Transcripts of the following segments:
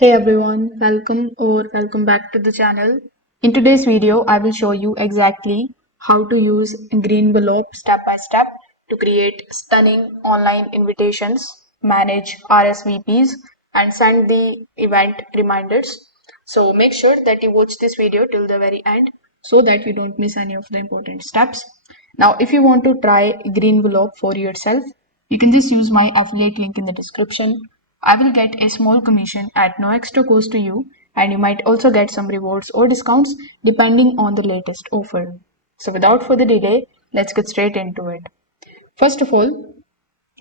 Hey everyone, welcome back to the channel. In today's video, I will show you exactly how to use Greenvelope step by step to create stunning online invitations, manage RSVPs, and send the event reminders. So make sure that you watch this video till the very end so that you don't miss any of the important steps. Now, if you want to try Greenvelope for yourself, you can just use my affiliate link in the description. I will get a small commission at no extra cost to you, and you might also get some rewards or discounts depending on the latest offer. So, without further delay, let's get straight into it. First of all,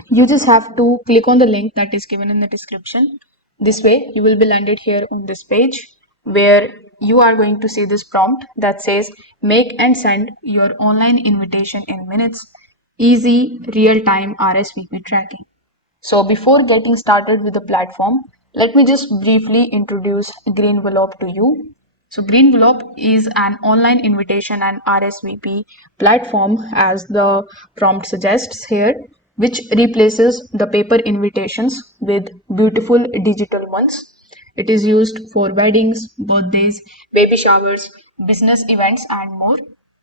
you just have to click on the link that is given in the description. This way, you will be landed here on this page where you are going to see this prompt that says make and send your online invitation in minutes, easy real-time RSVP tracking. So before getting started with the platform, let me just briefly introduce Greenvelope to you. So Greenvelope is an online invitation and RSVP platform, as the prompt suggests here, which replaces the paper invitations with beautiful digital ones. It is used for weddings, birthdays, baby showers, business events, and more.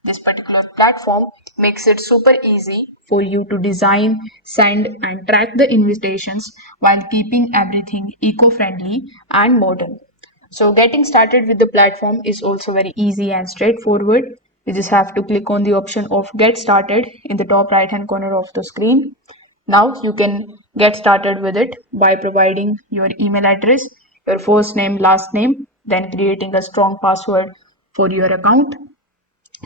This particular platform makes it super easy for you to design, send, and track the invitations while keeping everything eco-friendly and modern. So getting started with the platform is also very easy and straightforward. You just have to click on the option of get started in the top right hand corner of the screen. Now you can get started with it by providing your email address, your first name, last name, then creating a strong password for your account.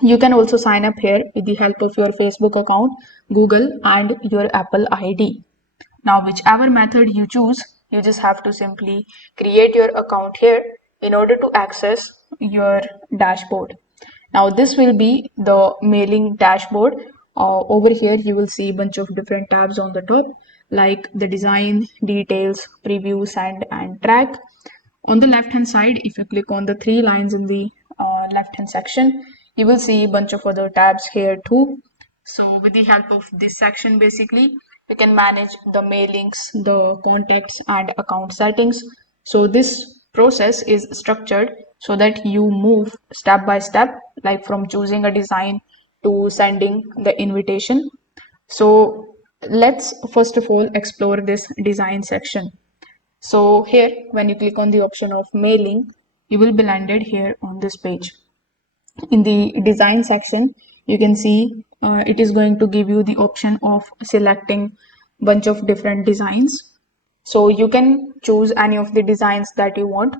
You can also sign up here with the help of your Facebook account, Google, and your Apple ID. Now, whichever method you choose, you just have to simply create your account here in order to access your dashboard. Now, this will be the mailing dashboard. Over here, you will see a bunch of different tabs on the top, like the design, details, preview, send, and track. On the left hand side, if you click on the three lines in the left hand section, you will see a bunch of other tabs here too. So with the help of this section, basically, you can manage the mailings, the contacts, and account settings. So this process is structured so that you move step by step, like from choosing a design to sending the invitation. So let's first of all explore this design section. So here, when you click on the option of mailing, you will be landed here on this page. In the design section, you can see it is going to give you the option of selecting bunch of different designs. So you can choose any of the designs that you want.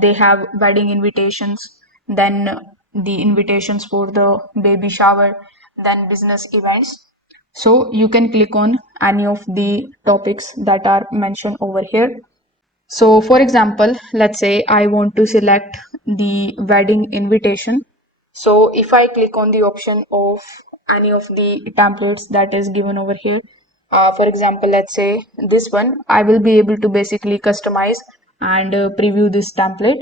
They have wedding invitations, then the invitations for the baby shower, then business events. So you can click on any of the topics that are mentioned over here. So for example, let's say I want to select the wedding invitation. So if I click on the option of any of the templates that is given over here, for example, let's say this one, I will be able to basically customize and preview this template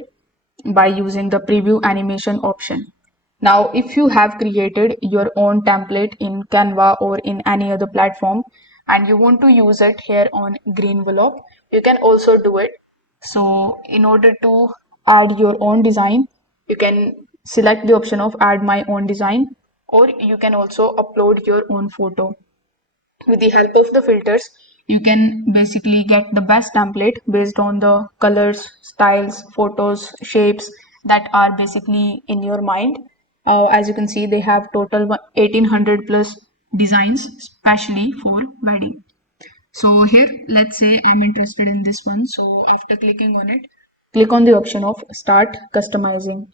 by using the preview animation option. Now, if you have created your own template in Canva or in any other platform and you want to use it here on Greenvelope, you can also do it. So, in order to add your own design, you can select the option of add my own design, or you can also upload your own photo. With the help of the filters, you can basically get the best template based on the colors, styles, photos, shapes that are basically in your mind. As you can see, they have total 1800 plus designs, especially for wedding. So here, let's say I'm interested in this one. So after clicking on it, click on the option of start customizing.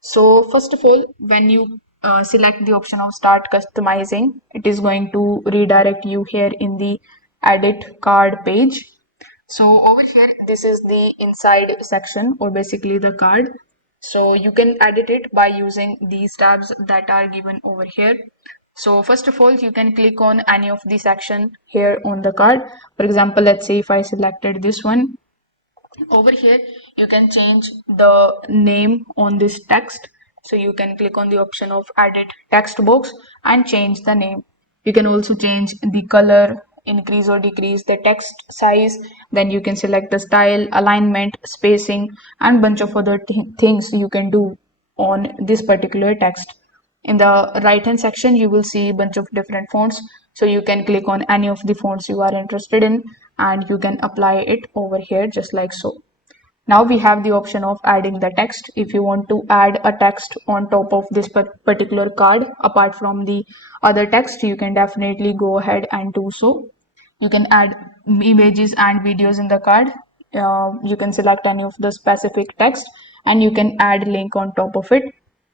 So first of all, when you select the option of start customizing, it is going to redirect you here in the edit card page. So over here, this is the inside section, or basically the card. So you can edit it by using these tabs that are given over here. So first of all, you can click on any of the section here on the card. For example, let's say if I selected this one, over here you can change the name on this text. So you can click on the option of edit text box and change the name. You can also change the color, increase or decrease the text size. Then you can select the style, alignment, spacing, and bunch of other things you can do on this particular text. In the right hand section, you will see a bunch of different fonts. So you can click on any of the fonts you are interested in and you can apply it over here just like so. Now we have the option of adding the text. If you want to add a text on top of this particular card, apart from the other text, you can definitely go ahead and do so. You can add images and videos in the card. You can select any of the specific text and you can add link on top of it.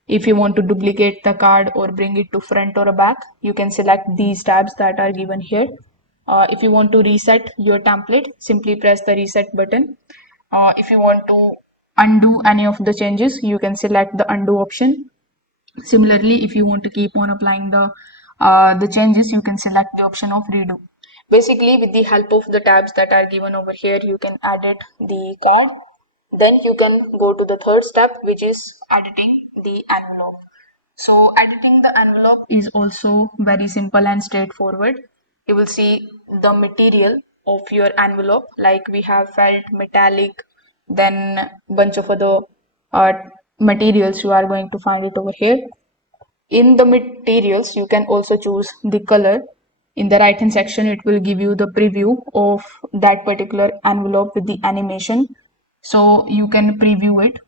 If you want to duplicate the card or bring it to front or back, you can select these tabs that are given here. If you want to reset your template, simply press the reset button. If you want to undo any of the changes, you can select the undo option. Similarly, if you want to keep on applying the changes, you can select the option of redo. Basically, with the help of the tabs that are given over here, you can edit the card. Then you can go to the third step, which is editing the envelope. So editing the envelope is also very simple and straightforward. You will see the material of your envelope, like we have felt, metallic, then bunch of other uh, materials. You are going to find it over here. In the materials, you can also choose the color. In the right hand section, it will give you the preview of that particular envelope with the animation. So you can preview it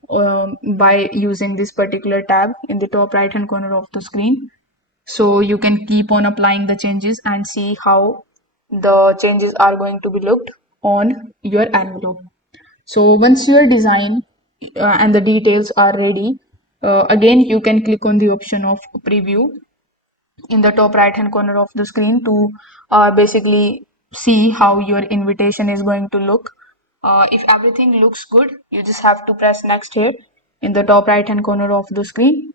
by using this particular tab in the top right hand corner of the screen. So you can keep on applying the changes and see how the changes are going to be looked on your envelope. So once your design and the details are ready, again you can click on the option of preview in the top right hand corner of the screen to basically see how your invitation is going to look. If everything looks good, you just have to press next here in the top right hand corner of the screen.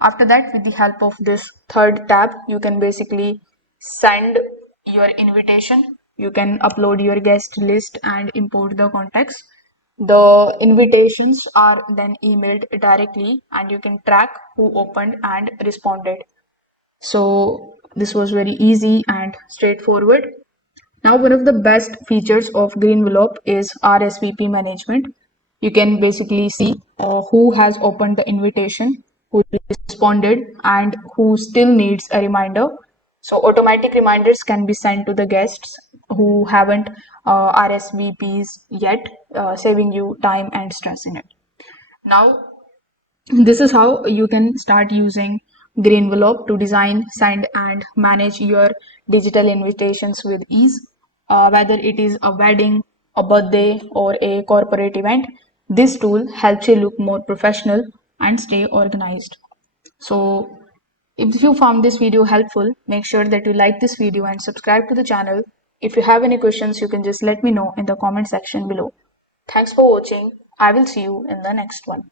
After that, with the help of this third tab, you can basically send your invitation. You can upload your guest list and import the contacts. The invitations are then emailed directly and you can track who opened and responded. So this was very easy and straightforward. Now, one of the best features of Greenvelope is RSVP management. You can basically see who has opened the invitation, who responded, and who still needs a reminder. So automatic reminders can be sent to the guests who haven't RSVPs yet, saving you time and stress in it. Now, this is how you can start using Greenvelope to design, send, and manage your digital invitations with ease. Whether it is a wedding, a birthday, or a corporate event, this tool helps you look more professional and stay organized. So, if you found this video helpful, make sure that you like this video and subscribe to the channel. If you have any questions, you can just let me know in the comment section below. Thanks for watching. I will see you in the next one.